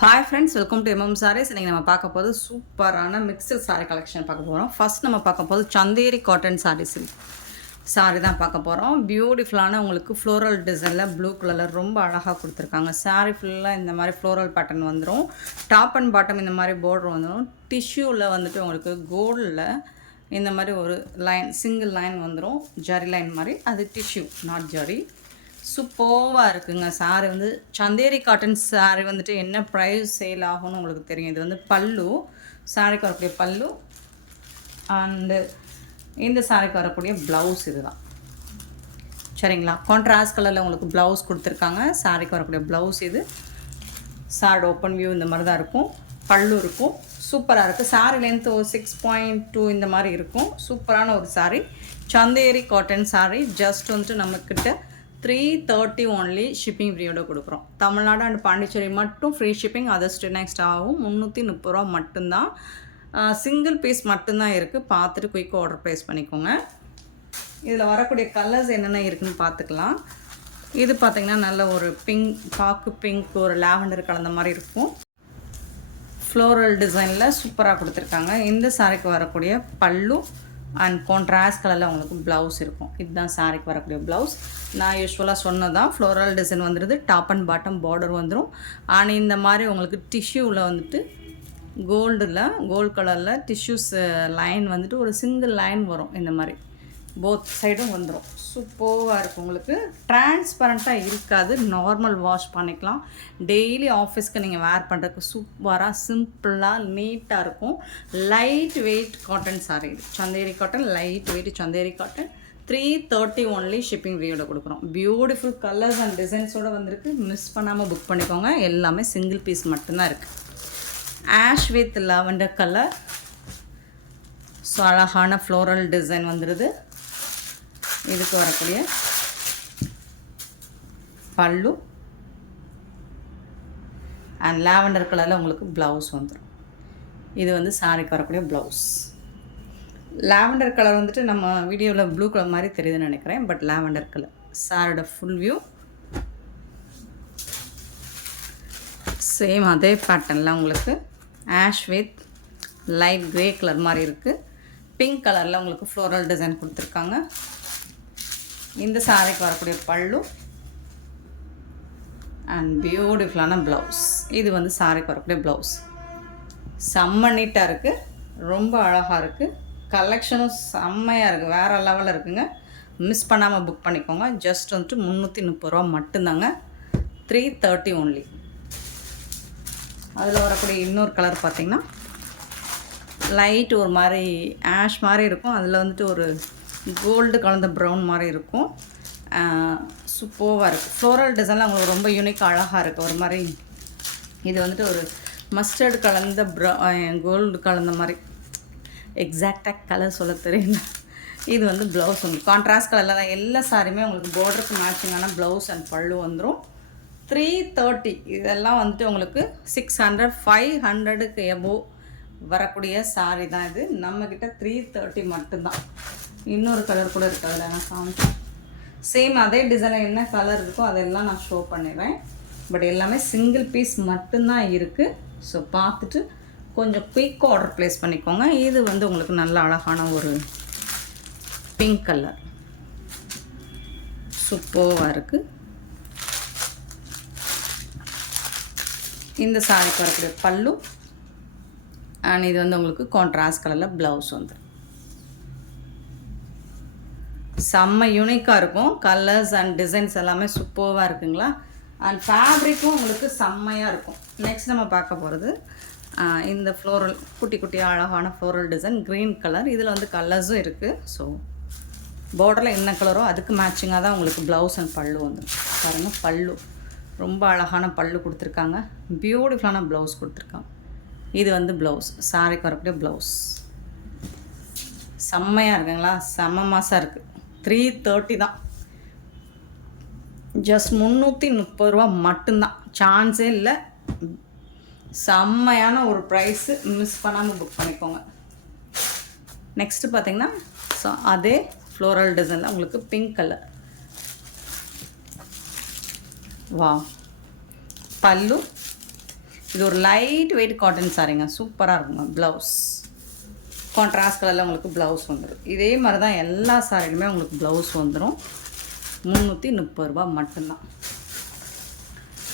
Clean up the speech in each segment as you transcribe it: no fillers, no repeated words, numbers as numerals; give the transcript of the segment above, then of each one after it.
Hi friends, welcome to MM Sarees. இன்றைக்கி நம்ம பார்க்க போது சூப்பரான மிக்ஸ்டு சாரீ கலெக்ஷன் பார்க்க போகிறோம். ஃபர்ஸ்ட் நம்ம பார்க்க போது சந்தேரி காட்டன் சாரீஸ் சாரீ தான் பார்க்க போகிறோம். பியூட்டிஃபுல்லான உங்களுக்கு ஃப்ளோரல் டிசைனில் ப்ளூ கலரில் ரொம்ப அழகாக கொடுத்துருக்காங்க. சாரீ ஃபுல்லாக இந்த மாதிரி ஃப்ளோரல் பேட்டர்ன் வந்துடும். டாப் அண்ட் பாட்டம் இந்த மாதிரி பார்டர் வந்துடும். டிஷ்யூவில் வந்துட்டு உங்களுக்கு கோல்டில் இந்த மாதிரி ஒரு லைன் சிங்கிள் லைன் வந்துடும். ஜரி லைன் மாதிரி, அது டிஷ்யூ நாட் ஜரி. சூப்பராக இருக்குங்க. சாரீ வந்து சந்தேரி காட்டன் சாரீ வந்துட்டு என்ன ப்ரைஸ் சேல் ஆகும்னு உங்களுக்கு தெரியும். இது வந்து பல்லு, சாரீக்கு வரக்கூடிய பல்லு அண்டு இந்த சாரீக்கு வரக்கூடிய ப்ளவுஸ் இது தான். சரிங்களா? கான்ட்ராஸ்ட் கலரில் உங்களுக்கு ப்ளவுஸ் கொடுத்துருக்காங்க. சாரீக்கு வரக்கூடிய ப்ளவுஸ் இது. சாரி ஓப்பன் வியூ இந்த மாதிரி தான் இருக்கும். பல்லு இருக்கும். சூப்பராக இருக்குது. சாரீ லென்த் 6.2 இந்த மாதிரி இருக்கும். சூப்பரான ஒரு சாரீ, சந்தேரி காட்டன் சாரீ. ஜஸ்ட் வந்துட்டு நம்மக்கிட்ட 330 ஒன்லி ஷிப்பிங் ஃப்ரீயோட கொடுக்குறோம். தமிழ்நாடு அண்ட் பாண்டிச்சேரி மட்டும் ஃப்ரீ ஷிப்பிங், அதர்ஸ் நெக்ஸ்ட் ஆகும். 330 ரூபா மட்டும்தான். சிங்கிள் பீஸ் மட்டும்தான் இருக்குது. பார்த்துட்டு குயிக்காக ஆர்டர் ப்ளேஸ் பண்ணிக்கோங்க. இதில் வரக்கூடிய கலர்ஸ் என்னென்ன இருக்குதுன்னு பார்த்துக்கலாம். இது பார்த்திங்கன்னா நல்ல ஒரு பிங்க், பாக்கு பிங்க், ஒரு லாவெண்டர் கலந்த மாதிரி இருக்கும். ஃப்ளோரல் டிசைனில் சூப்பராக கொடுத்துருக்காங்க. இந்த சாரிக்கு வரக்கூடிய பல்லு அண்ட் கான்ட்ராஸ்ட் கலரில் உங்களுக்கு ப்ளவுஸ் இருக்கும். இதுதான் சாரிக்கு வரக்கூடிய ப்ளவுஸ். நான் யூஸ்வலாக சொன்னதான் ஃப்ளோரல் டிசைன் வந்துடுது. டாப் அண்ட் பாட்டம் பார்டர் வந்துடும். ஆனால் இந்த மாதிரி உங்களுக்கு டிஷ்யூவில் வந்துட்டு கோல்டு கலரில் டிஷ்யூஸ் லைன் வந்துட்டு ஒரு சிங்கிள் லைன் வரும். இந்த மாதிரி போத் சைடும் வந்துடும். சூப்பராக இருக்கும். உங்களுக்கு டிரான்ஸ்பரண்ட்டாக இருக்காது. நார்மல் வாஷ் பண்ணிக்கலாம். டெய்லி ஆஃபீஸ்க்கு நீங்கள் வேர் பண்ணுறதுக்கு சூப்பராக சிம்பிளாக நீட்டாக இருக்கும். லைட் வெயிட் காட்டன் சாரீ இது. Chanderi cotton, light weight Chanderi cotton. 330 only shipping ஃப்ரீயோட கொடுக்குறோம். பியூட்டிஃபுல் கலர்ஸ் அண்ட் டிசைன்ஸோடு வந்திருக்கு. மிஸ் பண்ணாமல் புக் பண்ணிக்கோங்க. எல்லாமே சிங்கிள் பீஸ் மட்டும்தான் இருக்குது. Ash with lavender colour. So அழகான ஃப்ளோரல் டிசைன் வந்துடுது. இதுக்கு வரக்கூடிய பல்லு அண்ட் லாவெண்டர் கலரில் உங்களுக்கு ப்ளவுஸ் வந்துடும். இது வந்து சாரிக்கு வரக்கூடிய ப்ளவுஸ். லாவெண்டர் கலர் வந்துட்டு நம்ம வீடியோவில் ப்ளூ கலர் மாதிரி தெரியுதுன்னு நினைக்கிறேன். பட் லாவெண்டர் கலர் சாரோட ஃபுல் வியூ. சேம் அதே பேட்டர்னில் உங்களுக்கு ash with light grey colour மாதிரி இருக்குது. பிங்க் கலரில் உங்களுக்கு ஃப்ளோரல் டிசைன் கொடுத்துருக்காங்க. இந்த சாரிக்கு வரக்கூடிய பல்லு அண்ட் பியூட்டிஃபுல்லான ப்ளவுஸ். இது வந்து சாரிக்கு வரக்கூடிய ப்ளவுஸ். செம்ம நீட்டாக இருக்குது. ரொம்ப அழகாக இருக்குது. கலெக்ஷனும் செம்மையாக இருக்குது. வேறு லெவலில் இருக்குங்க. மிஸ் பண்ணாமல் புக் பண்ணிக்கோங்க. ஜஸ்ட் வந்துட்டு 330 ரூபா மட்டும்தாங்க. 330 ஒன்லி. அதில் வரக்கூடிய இன்னொரு கலர் பார்த்திங்கன்னா லைட் ஒரு மாதிரி ஆஷ் மாதிரி இருக்கும். அதில் வந்துட்டு ஒரு கோல்டு கலந்த ப்ரௌன் மாதிரி இருக்கும். சூப்பராக இருக்குது. ஃப்ளோரல் டிசைனில் அவங்களுக்கு ரொம்ப யூனிக்காக அழகாக இருக்குது. ஒரு மாதிரி இது வந்துட்டு ஒரு மஸ்டர்டு கலந்த கோல்டு கலந்த மாதிரி, எக்ஸாக்டாக கலர் சொல்ல தெரியல. இது வந்து ப்ளவுஸ் உங்களுக்கு கான்ட்ராஸ்ட் கலரில் தான். எல்லா சாரியுமே உங்களுக்கு பார்டருக்கு மேட்சிங்கான ப்ளவுஸ் அண்ட் பல்லு வந்துடும். 330. இதெல்லாம் வந்துட்டு உங்களுக்கு 600 500க்கு எபோவ் வரக்கூடிய சாரீ தான் இது. நம்மக்கிட்ட 330 மட்டும்தான். இன்னொரு கலர் கூட இருக்குது. அதில் நான் காமிச்சேன். சேம் அதே டிசைனில் என்ன கலர் இருக்கோ அதெல்லாம் நான் ஷோ பண்ணிடுறேன். பட் எல்லாமே சிங்கிள் பீஸ் மட்டும்தான் இருக்குது. ஸோ பார்த்துட்டு கொஞ்சம் குயிக் ஆர்டர் ப்ளேஸ் பண்ணிக்கோங்க. இது வந்து உங்களுக்கு நல்ல அழகான ஒரு பிங்க் கலர். சூப்பராக இருக்குது. இந்த சாரிக்கு வரக்கூடிய பல்லு அண்ட் இது வந்து உங்களுக்கு கான்ட்ராஸ்ட் கலரில் ப்ளவுஸ் வந்துடும். செம்ம யூனிக்காக இருக்கும். கலர்ஸ் அண்ட் டிசைன்ஸ் எல்லாமே சூப்பராக இருக்குங்களா. அண்ட் ஃபேப்ரிக்கும் உங்களுக்கு செம்மையாக இருக்கும். நெக்ஸ்ட் நம்ம பார்க்க போகிறது இந்த ஃப்ளோரல் குட்டி குட்டியாக அழகான ஃப்ளோரல் டிசைன் க்ரீன் கலர். இதில் வந்து கலர்ஸும் இருக்குது. ஸோ பார்டரில் என்ன கலரோ அதுக்கு மேட்சிங்காக தான் உங்களுக்கு ப்ளவுஸ் அண்ட் பல்லு வந்துடும். பாருங்கள், பல்லு ரொம்ப அழகான பல்லு கொடுத்துருக்காங்க. பியூட்டிஃபுல்லான ப்ளவுஸ் கொடுத்துருக்காங்க. இது வந்து ப்ளவுஸ், சாரிக்கு வரக்கூடிய ப்ளவுஸ். செம்மையாக இருக்குங்களா. செம்ம மாதம் இருக்குது. 330 தான். ஜஸ்ட் 330 ரூபா மட்டும்தான். சான்ஸே இல்லை. செம்மையான ஒரு ப்ரைஸு. மிஸ் பண்ணாமல் புக் பண்ணிக்கோங்க. நெக்ஸ்ட்டு பார்த்திங்கன்னா ஸோ அதே ஃப்ளோரல் டிசைனில் உங்களுக்கு பிங்க் கலர். வா, பல்லு இது ஒரு லைட் வெயிட் காட்டன் சாரீங்க, சூப்பராக இருக்குங்க. ப்ளவுஸ் கான்ட்ராஸ்ட் கலரில் உங்களுக்கு ப்ளவுஸ் வந்துடும். இதே மாதிரி தான் எல்லா சாரிலுமே உங்களுக்கு ப்ளவுஸ் வந்துடும். 330 ரூபா மட்டும்தான்.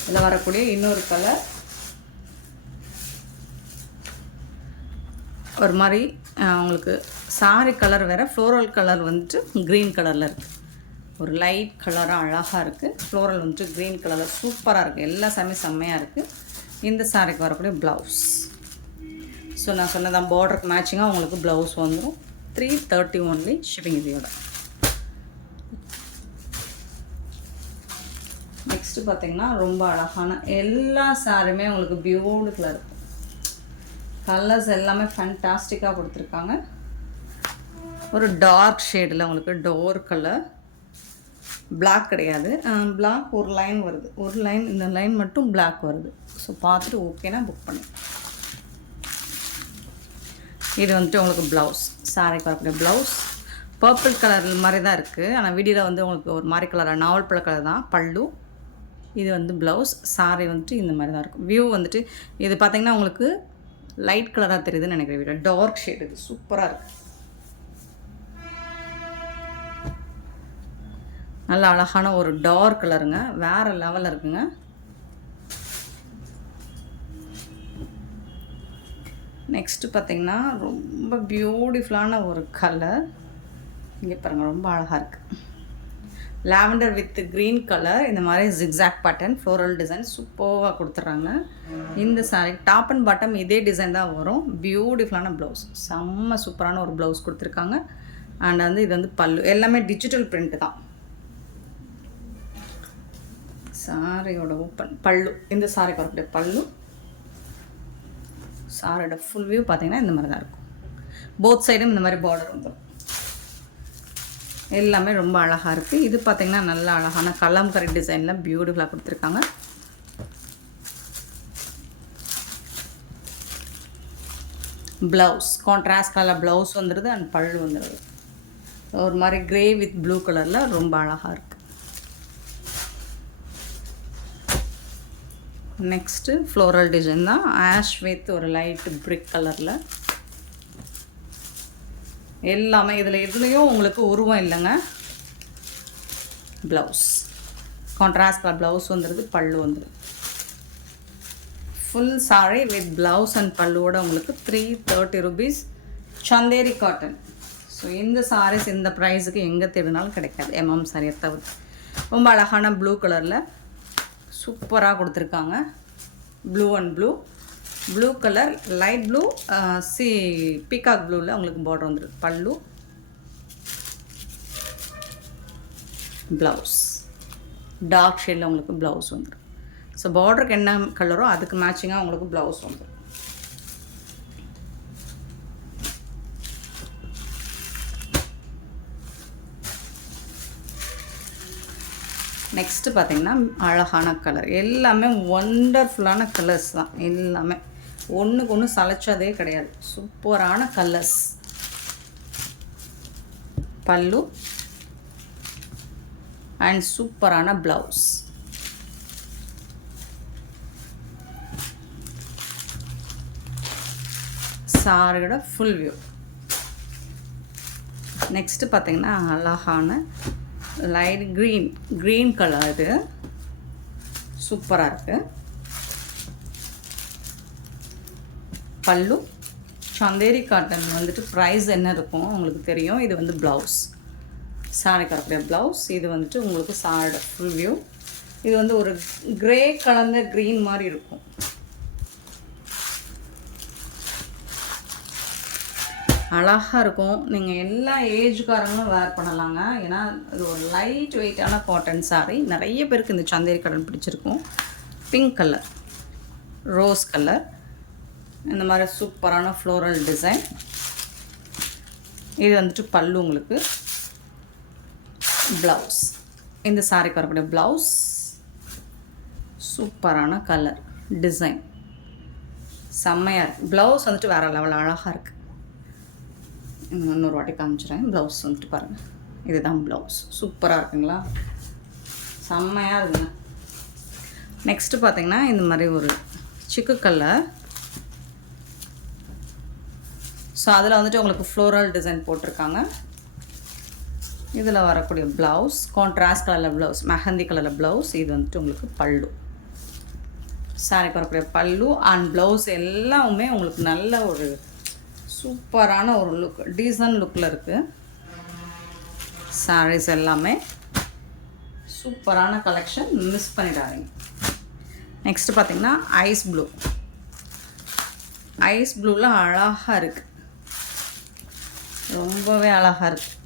இதில் வரக்கூடிய இன்னொரு கலர் ஒரு மாதிரி உங்களுக்கு சாரி கலர் வேறு, ஃப்ளோரல் கலர் வந்துட்டு க்ரீன் கலரில் இருக்குது. ஒரு லைட் கலராக அழகாக இருக்குது. ஃப்ளோரல் வந்துட்டு க்ரீன் கலரில் சூப்பராக இருக்குது. எல்லா சாரியுமே செம்மையாக இருக்குது. இந்த சாரிக்கு வரக்கூடிய ப்ளவுஸ். ஸோ நான் சொன்னதான் பார்டருக்கு மேட்சிங்காக உங்களுக்கு ப்ளவுஸ் வந்துடும். 330 ஒன்லி ஷிப்பிங் இதோட. நெக்ஸ்ட்டு பார்த்திங்கன்னா ரொம்ப அழகான எல்லா சாரியுமே உங்களுக்கு பியூட்டிஃபுல்லாக இருக்கும். கலர்ஸ் எல்லாமே ஃபேன்டாஸ்டிக்காக கொடுத்துருக்காங்க. ஒரு டார்க் ஷேடில் உங்களுக்கு டோர் கலர், பிளாக் கிடையாது, பிளாக் ஒரு லைன் வருது, ஒரு லைன், இந்த லைன் மட்டும் பிளாக் வருது. ஸோ பார்த்துட்டு ஓகேனா புக் பண்ணி. இது வந்துட்டு உங்களுக்கு ப்ளவுஸ், சாரிக்கு வரக்கூடிய ப்ளவுஸ் பர்பிள் கலர் மாதிரி தான் இருக்குது. ஆனால் வீடியோவில் வந்து உங்களுக்கு ஒரு மாதிரி கலராக நாவல் பழ கலர் தான் பல்லு. இது வந்து ப்ளவுஸ். சாரி வந்துட்டு இந்த மாதிரி தான் இருக்கும். வியூ வந்துட்டு இது பார்த்திங்கன்னா உங்களுக்கு லைட் கலராக தெரியுதுன்னு நினைக்கிறேன். வீடியோ டார்க் ஷேட், இது சூப்பராக இருக்குது. நல்ல அழகான ஒரு டார்க் கலருங்க, வேறு லெவலில் இருக்குங்க. நெக்ஸ்ட்டு பார்த்திங்கன்னா ரொம்ப பியூட்டிஃபுல்லான ஒரு கலர். இங்கே பாருங்கள், ரொம்ப அழகாக இருக்குது. Lavender with green colour. இந்த மாதிரி ஜிக்ஸாக் பேட்டர்ன் ஃப்ளோரல் டிசைன் சூப்பராக கொடுத்துட்றாங்க. இந்த சாரி டாப் அண்ட் பாட்டம் இதே டிசைன் தான் வரும். பியூட்டிஃபுல்லான ப்ளவுஸ், செம்ம சூப்பரான ஒரு ப்ளவுஸ் கொடுத்துருக்காங்க. அண்ட் வந்து இது வந்து பல்லு, எல்லாமே டிஜிட்டல் பிரிண்ட் தான். சாரியோட ஓப்பன் பல்லு, இந்த சாரிக்கு வரக்கூடிய பல்லு. சாரியோட ஃபுல் வியூ பார்த்தீங்கன்னா இந்த மாதிரி தான் இருக்கும். போத் சைடும் இந்த மாதிரி பார்டர் வந்துடும். எல்லாமே ரொம்ப அழகாக இருக்குது. இது பார்த்திங்கன்னா நல்ல அழகான கலம்கரி டிசைனில் பியூட்டிஃபுல்லாக கொடுத்துருக்காங்க. ப்ளவுஸ் கான்ட்ராஸ்ட் கலர் ப்ளவுஸ் வந்துடுது. அண்ட் பல்லு வந்துடுது ஒரு மாதிரி க்ரே வித் ப்ளூ கலரில் ரொம்ப அழகாக இருக்குது. நெக்ஸ்ட்டு ஃப்ளோரல் டிசைன் தான், ஆஷ் வித் ஒரு லைட் பிரிக் கலரில். எல்லாமே இதில் எதுலேயும் உங்களுக்கு உருவம் இல்லைங்க. ப்ளவுஸ் கான்ட்ராஸ்ட் கலர் ப்ளவுஸ் வந்துடுது, பல்லு வந்துடுது. Full sari with blouse and பல்லுவோட உங்களுக்கு 330 rupees சந்தேரி காட்டன். ஸோ இந்த சாரீஸ் இந்த ப்ரைஸுக்கு எங்கே தேடினாலும் கிடைக்காது. எம்எம் சாரியை தவிர்த்து. ரொம்ப அழகான ப்ளூ கலரில் சூப்பராக கொடுத்துருக்காங்க. Blue and blue colour, light blue, peacock ப்ளூவில் உங்களுக்கு பார்டர் வந்துடுது. பல்லு, ப்ளவுஸ் டார்க் ஷேடில் உங்களுக்கு ப்ளவுஸ் வந்துடும். ஸோ பார்டருக்கு என்ன கலரோ அதுக்கு மேட்சிங்காக உங்களுக்கு ப்ளவுஸ் வந்துடும். நெக்ஸ்ட்டு பார்த்திங்கன்னா அழகான கலர், எல்லாமே ஒண்டர்ஃபுல்லான கலர்ஸ் தான். எல்லாமே ஒன்றுக்கு ஒன்று சளைச்சதே கிடையாது. சூப்பரான கலர்ஸ். பல்லு அண்ட் சூப்பரான ப்ளவுஸ். சாரியோட ஃபுல் வியூ. நெக்ஸ்ட்டு பார்த்திங்கன்னா அழகான லைட் க்ரீன் கலர். இது சூப்பராக இருக்குது. பல்லு சந்தேரி காட்டன் வந்துட்டு ப்ரைஸ் என்ன இருக்கும் உங்களுக்கு தெரியும். இது வந்து ப்ளவுஸ், சாரி கலக்கூடிய ப்ளவுஸ். இது வந்துட்டு உங்களுக்கு சாரியோட ஃபுல் வியூ. இது வந்து ஒரு க்ரே கலந்த க்ரீன் மாதிரி இருக்கும். அழகாக இருக்கும். நீங்கள் எல்லா ஏஜ்காரங்களும் வேர் பண்ணலாங்க. ஏன்னா இது ஒரு லைட் வெயிட்டான காட்டன் சாரீ. நிறைய பேருக்கு இந்த சந்தேரி காட்டன் பிடிச்சிருக்கும். பிங்க் கலர், ரோஸ் கலர், இந்த மாதிரி சூப்பரான ஃப்ளோரல் டிசைன். இது வந்துட்டு பல்லு உங்களுக்கு. ப்ளவுஸ், இந்த சாரிக்கு வரக்கூடிய ப்ளவுஸ். சூப்பரான கலர் டிசைன், செம்மையாக இருக்குது. ப்ளவுஸ் வந்துட்டு வேறு லெவல் அழகாக இருக்குது. இன்னொரு வாட்டி காமிச்சிடுறேன். ப்ளவுஸ் வந்துட்டு பாருங்கள், இதுதான் ப்ளவுஸ். சூப்பராக இருக்குங்களா, செம்மையாக இருக்குங்க. நெக்ஸ்ட்டு பார்த்திங்கன்னா இந்த மாதிரி ஒரு சிக்கு கலர். ஸோ அதில் வந்துட்டு உங்களுக்கு ஃப்ளோரல் டிசைன் போட்டிருக்காங்க. இதில் வரக்கூடிய ப்ளவுஸ் கான்ட்ராஸ்ட் கலரில் ப்ளவுஸ், மெஹந்தி கலரில் ப்ளவுஸ். இது வந்துட்டு உங்களுக்கு பல்லு, சாரிக்கு வரக்கூடிய பல்லு அண்ட் ப்ளவுஸ் எல்லாமே உங்களுக்கு நல்ல ஒரு சூப்பரான ஒரு லுக், டீசன்ட் லுக்கில் இருக்குது. சாரீஸ் எல்லாமே சூப்பரான கலெக்ஷன், மிஸ் பண்ணிடாதீங்க. நெக்ஸ்ட்டு பார்த்திங்கன்னா ஐஸ் ப்ளூ. ஐஸ் ப்ளூவில் அழகாக இருக்குது, ரொம்பவே அழகாக இருக்குது.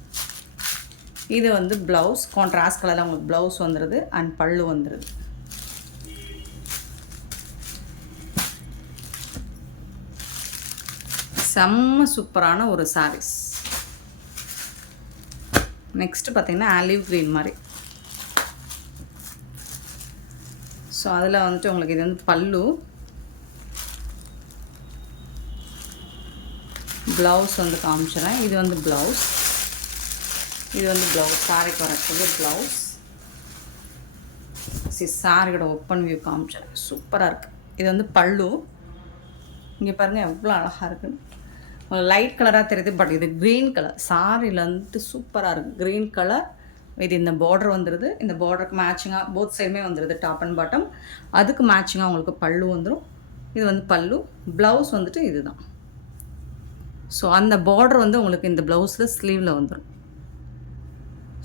இது வந்து ப்ளவுஸ் கான்ட்ராஸ்ட் கலரில் உங்களுக்கு ப்ளவுஸ் வந்துடுது அண்ட் பல்லு வந்துடுது. செம்ம சூப்பரான ஒரு சாரீஸ். நெக்ஸ்ட்டு பார்த்திங்கன்னா ஆலிவ் க்ரீன் மாதிரி. ஸோ அதில் வந்துட்டு உங்களுக்கு இது வந்து பல்லு, ப்ளவுஸ் வந்து காமிச்சிடறேன். இது வந்து ப்ளவுஸ், இது வந்து ப்ளவுஸ், சாரிக்கு வரக்கூடிய ப்ளவுஸ். சாரியோட ஓப்பன் வியூ காமிச்சிடறேன், சூப்பராக இருக்குது. இது வந்து பல்லு. இங்கே பாருங்கள் எவ்வளோ அழகாக இருக்குன்னு. லைட் கலராக தெரியுது, பட் இது க்ரீன் கலர். சாரியில் வந்துட்டு சூப்பராக இருக்குது, க்ரீன் கலர். இது இந்த பார்டர் வந்துடுது, இந்த பார்டருக்கு மேட்சிங்காக போத் சைடுமே வந்துடுது, டாப் அண்ட் பாட்டம். அதுக்கு மேட்சிங்காக உங்களுக்கு பல்லு வந்துடும். இது வந்து பல்லு, ப்ளவுஸ் வந்துட்டு இது தான். ஸோ அந்த பார்டர் வந்து உங்களுக்கு இந்த ப்ளவுஸில் ஸ்லீவில் வந்துடும்.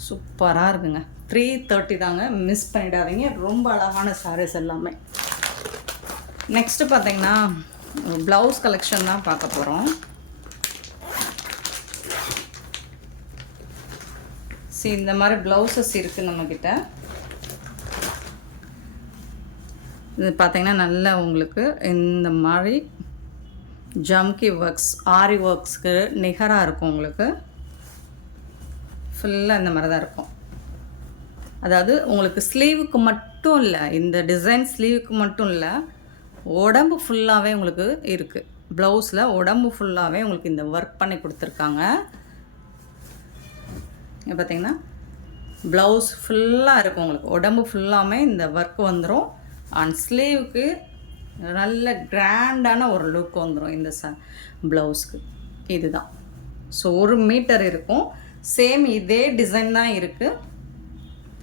சூப்பராக இருக்குங்க. 330 தாங்க, மிஸ் பண்ணிடாதீங்க. ரொம்ப அழகான சாரீஸ் எல்லாமே. நெக்ஸ்ட்டு பார்த்தீங்கன்னா ப்ளவுஸ் கலெக்ஷன் தான் பார்க்க போகிறோம். இந்த மாதிரி ப்ளவுசஸ் இருக்குது நம்மக்கிட்ட. இது பார்த்திங்கன்னா நல்லா உங்களுக்கு இந்த மாதிரி ஜம்கி ஒர்க்ஸ், ஆரி ஒர்க்ஸ்க்கு நிகராக இருக்கும். உங்களுக்கு ஃபுல்லாக இந்த மாதிரி தான் இருக்கும். அதாவது உங்களுக்கு ஸ்லீவுக்கு மட்டும் இல்லை, இந்த டிசைன் ஸ்லீவுக்கு மட்டும் இல்லை, உடம்பு ஃபுல்லாகவே உங்களுக்கு இருக்குது. ப்ளவுஸில் உடம்பு ஃபுல்லாகவே உங்களுக்கு இந்த ஒர்க் பண்ணி கொடுத்துருக்காங்க. இங்கே பார்த்தீங்கன்னா ப்ளவுஸ் ஃபுல்லாக இருக்கும், உங்களுக்கு உடம்பு ஃபுல்லாமே இந்த ஒர்க் வந்துடும். அண்ட் ஸ்லீவுக்கு நல்ல கிராண்டான ஒரு லுக் வந்துடும் இந்த ப்ளவுஸ்க்கு. இதுதான். ஸோ 1 மீட்டர் இருக்கும். சேம் இதே டிசைன் தான் இருக்குது,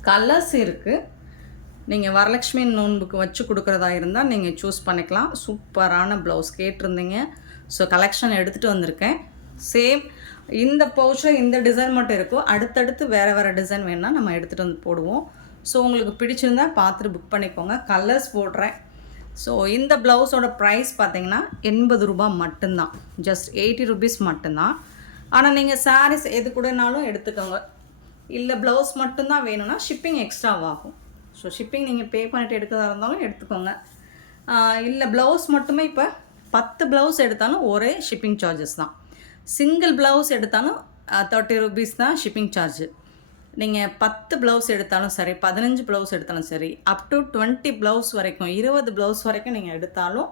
கலர்ஸ் இருக்குது. நீங்கள் வரலட்சுமி நோன்புக்கு வச்சு கொடுக்குறதா இருந்தால் நீங்கள் சூஸ் பண்ணிக்கலாம். சூப்பரான ப்ளவுஸ் கேட்டிருந்தீங்க, ஸோ கலெக்ஷன் எடுத்துகிட்டு வந்திருக்கேன். சேம் இந்த பவுச்சில் இந்த டிசைன் மட்டும் இருக்கும், அடுத்தடுத்து வேறு வேறு டிசைன் வேணுன்னா நம்ம எடுத்துகிட்டு வந்து போடுவோம். ஸோ உங்களுக்கு பிடிச்சிருந்தா பார்த்துட்டு புக் பண்ணிக்கோங்க. கலர்ஸ் போடுறேன். ஸோ இந்த ப்ளவுஸோட ப்ரைஸ் பார்த்தீங்கன்னா 80 ரூபா மட்டும்தான், ஜஸ்ட் 80 ருபீஸ் மட்டும்தான். ஆனால் நீங்கள் சாரீஸ் எது கூடனாலும் எடுத்துக்கோங்க. இல்லை ப்ளவுஸ் மட்டும்தான் வேணும்னா ஷிப்பிங் எக்ஸ்ட்ராவாகும். ஸோ ஷிப்பிங் நீங்கள் பே பண்ணிட்டு எடுக்கிறதா இருந்தாலும் எடுத்துக்கோங்க. இல்லை ப்ளவுஸ் மட்டுமே இப்போ 10 ப்ளவுஸ் எடுத்தாலும் ஒரே ஷிப்பிங் சார்ஜஸ் தான். சிங்கிள் ப்ளவுஸ் எடுத்தாலும் 30 ருபீஸ் தான் ஷிப்பிங் சார்ஜு. நீங்கள் 10 ப்ளவுஸ் எடுத்தாலும் சரி, 15 ப்ளவுஸ் எடுத்தாலும் சரி, அப் டு 20 ப்ளவுஸ் வரைக்கும், 20 ப்ளவுஸ் வரைக்கும் நீங்கள் எடுத்தாலும்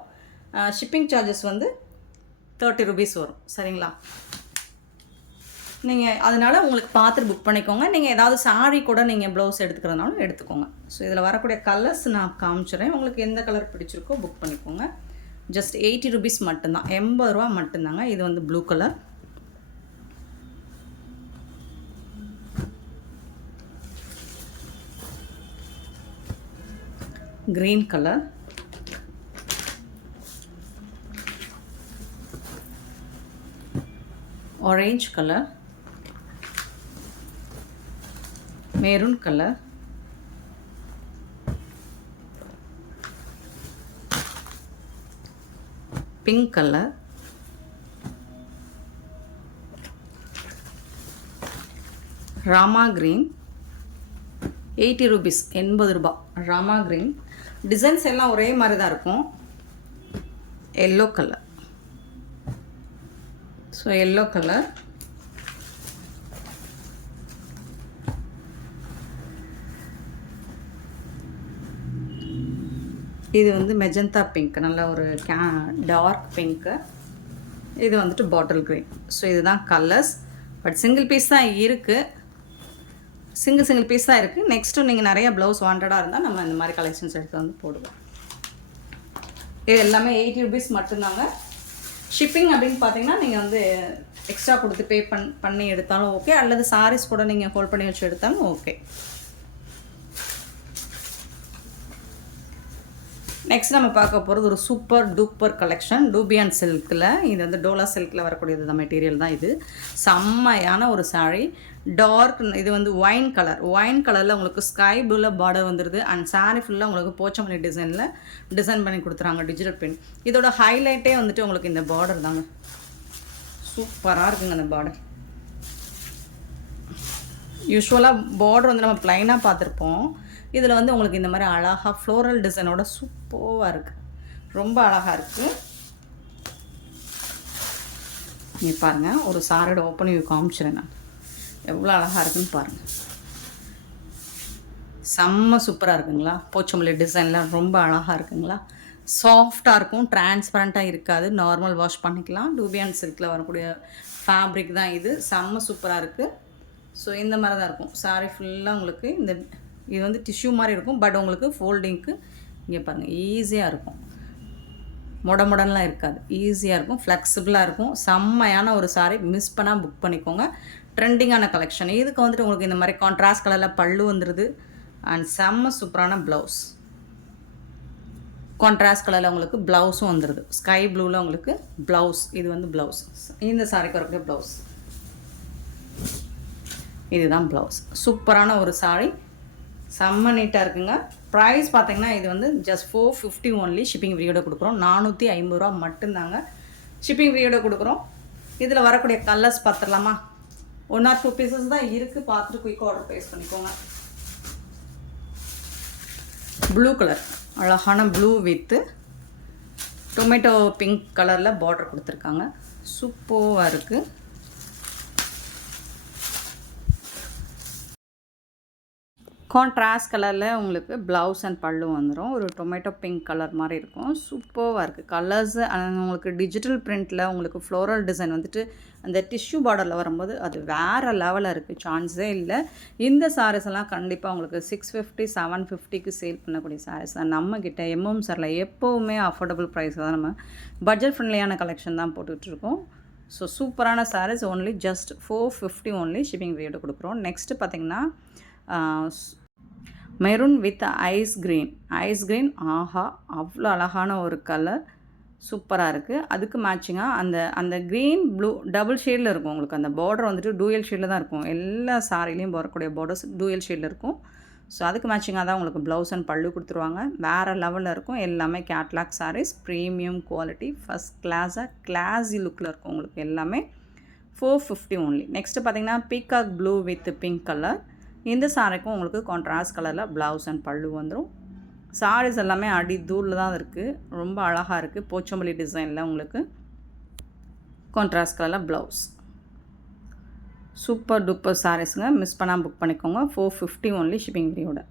ஷிப்பிங் சார்ஜஸ் வந்து 30 ருபீஸ் வரும். சரிங்களா? நீங்கள் அதனால் உங்களுக்கு பார்த்துட்டு புக் பண்ணிக்கோங்க. நீங்கள் ஏதாவது சாரீ கூட நீங்கள் ப்ளவுஸ் எடுத்துக்கிறதுனாலும் எடுத்துக்கோங்க. ஸோ இதில் வரக்கூடிய கலர்ஸ் நான் காமிச்சிடுறேன். உங்களுக்கு எந்த கலர் பிடிச்சிருக்கோ புக் பண்ணிக்கோங்க. ஜஸ்ட் 80 ருபீஸ் மட்டும்தான், 80 ரூபா மட்டும்தாங்க. இது வந்து blue colour, green color, orange color, maroon color, pink color, Rama green, 80 rupees, 80 ரூபா. ராமா கிரீன். டிசைன்ஸ் எல்லாம் ஒரே மாதிரி தான் இருக்கும். Yellow colour. So yellow colour, இது வந்து மெஜந்தா பிங்க், நல்ல ஒரு டார்க் பிங்க்கு. இது வந்துட்டு பாட்டில் க்ரீன். ஸோ இதுதான் கலர்ஸ். பட் சிங்கிள் பீஸ் தான் இருக்குது, சிங்கிள் பீஸ் தான் இருக்குது. நெக்ஸ்ட்டு நீங்கள் நிறைய ப்ளவுஸ் வாண்டடாக இருந்தால் நம்ம இந்த மாதிரி கலெக்ஷன்ஸ் எடுத்து வந்து போடுவோம். இது எல்லாமே 80 ருபீஸ் மட்டும்தாங்க. ஷிப்பிங் அப்படின்னு பார்த்தீங்கன்னா நீங்கள் வந்து எக்ஸ்ட்ரா கொடுத்து பே பண்ணி எடுத்தாலும் ஓகே, அல்லது சாரீஸ் கூட நீங்கள் ஹோல்ட் பண்ணி வச்சு எடுத்தாலும் ஓகே. நெக்ஸ்ட் நம்ம பார்க்க போகிறது ஒரு சூப்பர் டூப்பர் கலெக்ஷன் டூபியான் சில்கில். இது வந்து டோலா சில்கில் வரக்கூடியது தான், மெட்டீரியல் தான் இது. செம்மையான ஒரு சாரீ, டார்க், இது வந்து ஒயின் கலரில் உங்களுக்கு ஸ்கை ப்ளூவில் பார்டர் வந்துடுது. அண்ட் சாரீ ஃபுல்லாக உங்களுக்கு போச்சமல்லி டிசைன் பண்ணி கொடுத்துறாங்க, டிஜிட்டல் பிரிண்ட். இதோட ஹைலைட்டே வந்துட்டு உங்களுக்கு இந்த பார்டர் தாங்க, சூப்பராக இருக்குங்க அந்த பார்டர். யூஸ்வலாக பார்டர் வந்து நம்ம ப்ளைனாக பார்த்துருப்போம். இதில் வந்து உங்களுக்கு இந்த மாதிரி அழகாக ஃப்ளோரல் டிசைனோட சூப்பராக இருக்குது, ரொம்ப அழகாக இருக்குது. நீ பாருங்கள், ஒரு சாரியோட ஓப்பன் வியூ காமிச்சிடுறேன் நான், எவ்வளோ அழகாக இருக்குன்னு பாருங்கள். செம்ம சூப்பராக இருக்குங்களா, போச்சமல்லி டிசைன்லாம் ரொம்ப அழகாக இருக்குங்களா, சாஃப்டாக இருக்கும், டிரான்ஸ்பரண்ட்டாக இருக்காது, நார்மல் வாஷ் பண்ணிக்கலாம். டூபியான் சில்கில் வரக்கூடிய ஃபேப்ரிக் தான் இது, செம்ம சூப்பராக இருக்குது. ஸோ இந்த மாதிரி தான் இருக்கும் சாரீ ஃபுல்லாக உங்களுக்கு. இது வந்து டிஷ்யூ மாதிரி இருக்கும், பட் உங்களுக்கு ஃபோல்டிங்க்கு இங்கே பாருங்கள் ஈஸியாக இருக்கும், மொடலாம் இருக்காது, ஈஸியாக இருக்கும், ஃப்ளெக்சிபிளாக இருக்கும். செம்மையான ஒரு சாரீ, மிஸ் பண்ணால் புக் பண்ணிக்கோங்க. ட்ரெண்டிங்கான கலெக்ஷன். இதுக்கு வந்துட்டு உங்களுக்கு இந்த மாதிரி கான்ட்ராஸ்ட் கலரில் பல்லு வந்துடுது. அண்ட் செம்ம சூப்பரான ப்ளவுஸ், கான்ட்ராஸ்ட் கலரில் உங்களுக்கு ப்ளவுஸும் வந்துடுது, ஸ்கை ப்ளூவில் உங்களுக்கு ப்ளவுஸ். இது வந்து ப்ளவுஸ், இந்த சாரீக்கு வரக்கூடிய ப்ளவுஸ், இதுதான் ப்ளவுஸ். சூப்பரான ஒரு சாரீ, செம்ம நீட்டாக இருக்குங்க. ப்ரைஸ் பார்த்தீங்கன்னா இது வந்து ஜஸ்ட் 450 ஒன்லி. ஷிப்பிங் ஃப்ரீயோட கொடுக்குறோம், 450 ரூபா மட்டும்தாங்க ஷிப்பிங் ஃப்ரீயோட கொடுக்குறோம். இதில் வரக்கூடிய கலர்ஸ் பார்த்துடலாமா? 1 or 2 பீசஸ் தான் இருக்குது, பார்த்துட்டு குயிக் ஆர்டர் ப்ளேஸ் பண்ணிக்கோங்க. ப்ளூ கலர், அழகான ப்ளூ வித்து டொமேட்டோ பிங்க் கலரில் பார்டர் கொடுத்துருக்காங்க, சூப்பராக இருக்குது. கான்ட்ராஸ்ட் கலரில் உங்களுக்கு ப்ளவுஸ் அண்ட் பல்லு வந்துடும், ஒரு டொமேட்டோ பிங்க் கலர் மாதிரி இருக்கும், சூப்பராக இருக்குது கலர்ஸ். உங்களுக்கு டிஜிட்டல் பிரிண்ட்டில் உங்களுக்கு ஃப்ளோரல் டிசைன் வந்துட்டு அந்த டிஷ்யூ பார்டரில் வரும்போது அது வேறு லெவலில் இருக்குது, சான்ஸே இல்லை. இந்த சாரீஸ் எல்லாம் கண்டிப்பாக உங்களுக்கு 650 750க்கு சேல் பண்ணக்கூடிய சாரீஸ் தான் நம்மக்கிட்ட. எம்எம் சாரில் எப்போவுமே அஃபோர்டபுள் ப்ரைஸ் தான், நம்ம பட்ஜெட் ஃப்ரெண்ட்லியான கலெக்ஷன் தான் போட்டுட்ருக்கோம். ஸோ சூப்பரான saris, only just 450 only shipping rate கொடுக்குறோம். நெக்ஸ்ட்டு பார்த்திங்கன்னா மெரூன் வித் ஐஸ் க்ரீன். ஆஹா, அவ்வளோ அழகான ஒரு கலர், சூப்பராக இருக்குது. அதுக்கு மேட்சிங்காக அந்த க்ரீன் ப்ளூ டபுள் ஷேடில் இருக்கும் உங்களுக்கு. அந்த பார்டர் வந்துட்டு டூயல் ஷேடில் தான் இருக்கும், எல்லா சாரிலையும் வரக்கூடிய பார்டர்ஸ் டூயல் ஷேடில் இருக்கும். ஸோ அதுக்கு மேட்சிங்காக தான் உங்களுக்கு ப்ளவுஸ் அண்ட் பல்லு கொடுத்துருவாங்க, வேறு லெவலில் இருக்கும். எல்லாமே catalogue saris, premium quality, first classy லுக்கில் இருக்கும் உங்களுக்கு எல்லாமே. 450 ஒன்லி. நெக்ஸ்ட்டு பார்த்திங்கன்னா peacock blue with pink colour. இந்த சாரிக்கும் உங்களுக்கு கான்ட்ராஸ்ட் கலரில் ப்ளவுஸ் அண்ட் பல்லு வந்துடும். சாரீஸ் எல்லாமே அடி தூளில் தான் இருக்குது, ரொம்ப அழகாக இருக்குது. போச்சம்பள்ளி டிசைனில் உங்களுக்கு கான்ட்ராஸ்ட் கலரில் ப்ளவுஸ், சூப்பர் டூப்பர் சாரீஸுங்க, மிஸ் பண்ணால் புக் பண்ணிக்கோங்க. 450 ஒன்லி ஷிப்பிங் ஃப்ரீயோட.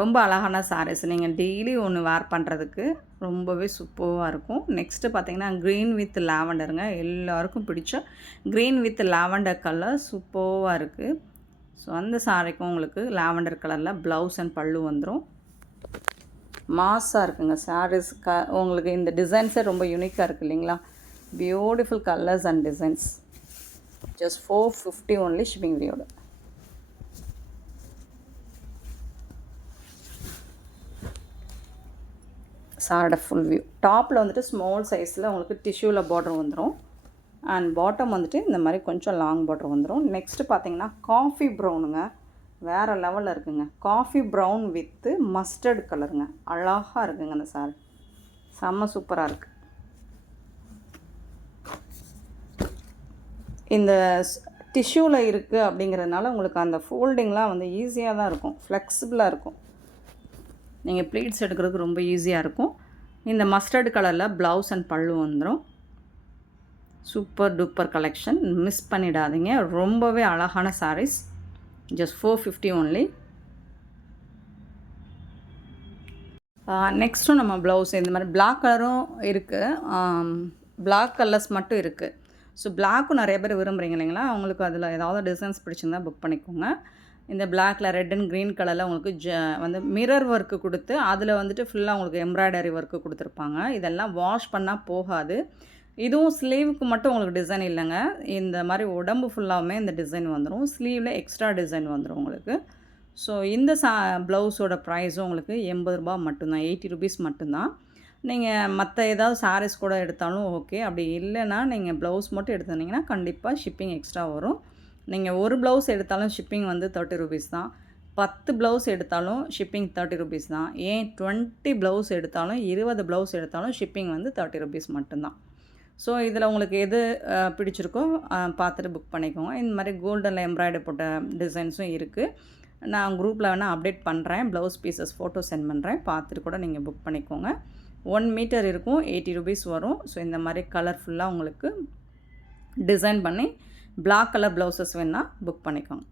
ரொம்ப அழகான சாரீஸ், நீங்கள் டெய்லி ஒன்று வேர் பண்ணுறதுக்கு ரொம்பவே சூப்பராக இருக்கும். நெக்ஸ்ட்டு பார்த்திங்கன்னா க்ரீன் வித் லாவெண்டருங்க, எல்லாருக்கும் பிடிச்ச க்ரீன் வித் லாவெண்டர் கலர் சூப்பராக இருக்குது. ஸோ அந்த சாரிக்கும் உங்களுக்கு லாவெண்டர் கலரில் ப்ளவுஸ் அண்ட் பல்லு வந்துடும், மாஸாக இருக்குங்க சாரீஸ். உங்களுக்கு இந்த டிசைன்ஸே ரொம்ப யூனிக்காக இருக்குது இல்லைங்களா, beautiful colours and designs. Just 450 only shipping ஃப்ரீயோட. சாரோட ஃபுல் வியூ. டாப்பில் வந்துட்டு ஸ்மால் சைஸில் உங்களுக்கு டிஷ்யூவில் பார்டர் வந்துடும், அண்ட் பாட்டம் வந்துட்டு இந்த மாதிரி கொஞ்சம் லாங் பார்டர் வந்துடும். நெக்ஸ்ட்டு பார்த்தீங்கன்னா காஃபி ப்ரௌனுங்க, வேறு லெவலில் இருக்குங்க. காஃபி ப்ரௌன் வித்து மஸ்டர்ட் கலருங்க, அழகாக இருக்குங்க அந்த சாரி, செம்ம சூப்பராக இருக்குது. இந்த டிஷ்யூவில் இருக்குது அப்படிங்கிறதுனால உங்களுக்கு அந்த ஃபோல்டிங்லாம் வந்து ஈஸியாக தான் இருக்கும், ஃப்ளெக்சிபிளாக இருக்கும், நீங்கள் ப்ளீட்ஸ் எடுக்கிறதுக்கு ரொம்ப ஈஸியாக இருக்கும். இந்த மஸ்டர்ட் கலரில் ப்ளவுஸ் அண்ட் பல்லு வந்துடும். சூப்பர் டூப்பர் கலெக்ஷன், மிஸ் பண்ணிடாதீங்க. ரொம்பவே அழகான சாரீஸ், ஜஸ்ட் 450 ஒன்லி. நெக்ஸ்ட்டும் நம்ம ப்ளவுஸ் இந்த மாதிரி பிளாக் கலரும் இருக்குது, பிளாக் கலர்ஸ் மட்டும் இருக்குது. ஸோ பிளாக்கும் நிறைய பேர் விரும்புகிறீங்க இல்லைங்களா, அவங்களுக்கு அதில் ஏதாவது டிசைன்ஸ் பிடிச்சிருந்தா புக் பண்ணிக்கோங்க. இந்த பிளாக்ல ரெட் அண்ட் க்ரீன் கலரில் உங்களுக்கு வந்து மிரர் ஒர்க்கு கொடுத்து அதில் வந்துட்டு ஃபுல்லாக உங்களுக்கு எம்ப்ராய்டரி ஒர்க்கு கொடுத்துருப்பாங்க. இதெல்லாம் வாஷ் பண்ணால் போகாது. இதுவும் ஸ்லீவுக்கு மட்டும் உங்களுக்கு டிசைன் இல்லைங்க. இந்த மாதிரி உடம்பு ஃபுல்லாகவுமே இந்த டிசைன் வந்துடும். ஸ்லீவில் எக்ஸ்ட்ரா டிசைன் வந்துடும் உங்களுக்கு. ஸோ இந்த ப்ளவுஸோட ப்ரைஸும் உங்களுக்கு ரூ. 80 மட்டும்தான், ₹80 மட்டும்தான். நீங்கள் மற்ற ஏதாவது சாரீஸ் கூட எடுத்தாலும் ஓகே. அப்படி இல்லைன்னா நீங்கள் ப்ளவுஸ் மட்டும் எடுத்துருந்தீங்கன்னா கண்டிப்பாக ஷிப்பிங் எக்ஸ்ட்ரா வரும். நீங்கள் ஒரு ப்ளவுஸ் எடுத்தாலும் ஷிப்பிங் வந்து ₹30 தான். 10 ப்ளவுஸ் எடுத்தாலும் ஷிப்பிங் ₹30 தான். ஏன் 20 ப்ளவுஸ் எடுத்தாலும் 20 ப்ளவுஸ் எடுத்தாலும் ஷிப்பிங் வந்து ₹30 மட்டும்தான். ஸோ இதில் உங்களுக்கு எது பிடிச்சிருக்கோ பார்த்துட்டு புக் பண்ணிக்கோங்க. இந்த மாதிரி கோல்டனில் எம்ப்ராய்டரி போட்ட டிசைன்ஸும் இருக்குது. நான் குரூப்பில் வேணால் அப்டேட் பண்ணுறேன். ப்ளவுஸ் பீசஸ் ஃபோட்டோ சென்ட் பண்ணுறேன். பார்த்துட்டு கூட நீங்கள் புக் பண்ணிக்கோங்க. 1 மீட்டர் இருக்கும், ₹80 வரும். ஸோ இந்த மாதிரி கலர்ஃபுல்லாக உங்களுக்கு டிசைன் பண்ணி பிளாக் கலர் ப்ளவுசஸ் வேணால் புக் பண்ணிக்கோங்க.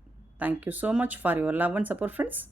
Thank you so much for your love and support friends.